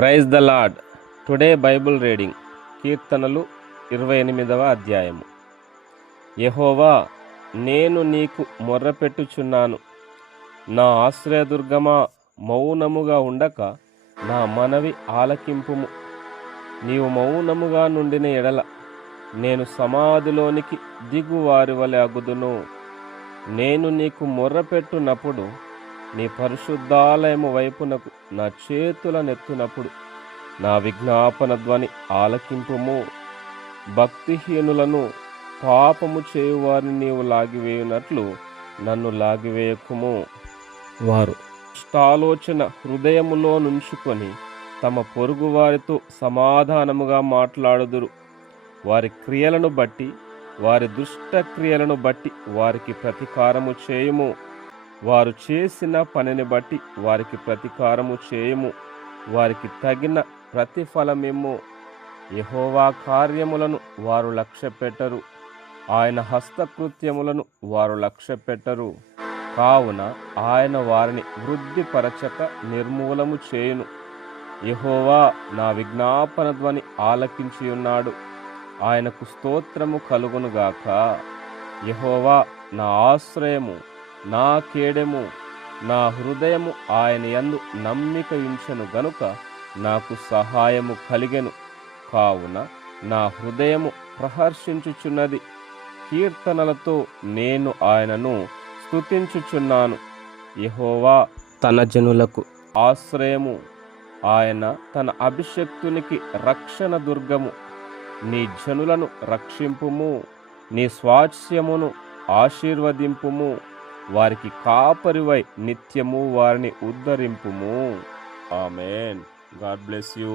Praise the Lord. Today Bible reading కీర్తనలు 28వ అధ్యాయము. యెహోవా, నేను నీకు మొర్రపెట్టుచున్నాను. నా ఆశ్రయదుర్గమా, మౌనముగా ఉండక నా మనవి ఆలకింపుము. నీవు మౌనముగా నుండిన ఎడల నేను సమాధిలోనికి దిగువారి వలె అగుదును. నేను నీకు మొర్రపెట్టునప్పుడు నీ పరిశుద్ధాలయము వైపునకు నా చేతులనెత్తునప్పుడు నా విజ్ఞాపన ధ్వని ఆలకింపుము. భక్తిహీనులను, పాపము చేయువారిని నీవు లాగివేయునట్లు నన్ను లాగివేయకుము. వారు దుష్టాలోచన హృదయములో నుంచుకొని తమ పొరుగువారితో సమాధానముగా మాట్లాడుదురు. వారి క్రియలను బట్టి, వారి దుష్ట క్రియలను బట్టి వారికి ప్రతీకారము చేయుము. వారు చేసిన పనిని బట్టి వారికి ప్రతీకారము చేయుము. వారికి తగిన ప్రతిఫలమిమ్ము. యెహోవా కార్యములను వారు లక్ష్యపెట్టరు, ఆయన హస్తకృత్యములను వారు లక్ష్యపెట్టరు. కావున ఆయన వారిని వృద్ధిపరచక నిర్మూలము చేయును. యెహోవా నా విజ్ఞాపన ధ్వని ఆలకించియున్నాడు. ఆయనకు స్తోత్రము కలుగునుగాక. యెహోవా నా ఆశ్రయము, నా కేడెము, నా హృదయము ఆయన యందు నమ్మిక ఉంచెను గనుక నాకు సహాయము కలిగెను. కావున నా హృదయము ప్రహర్షించుచున్నది. కీర్తనలతో నేను ఆయనను స్తుతించుచున్నాను. యెహోవా తన జనులకు ఆశ్రయము, ఆయన తన అభిషిక్తునికి రక్షణ దుర్గము. నీ జనులను రక్షింపుము, నీ స్వాస్థ్యమును ఆశీర్వదింపుము. వారికి కాపరివై నిత్యము వారిని ఉద్ధరింపుము. ఆమేన్. God bless you.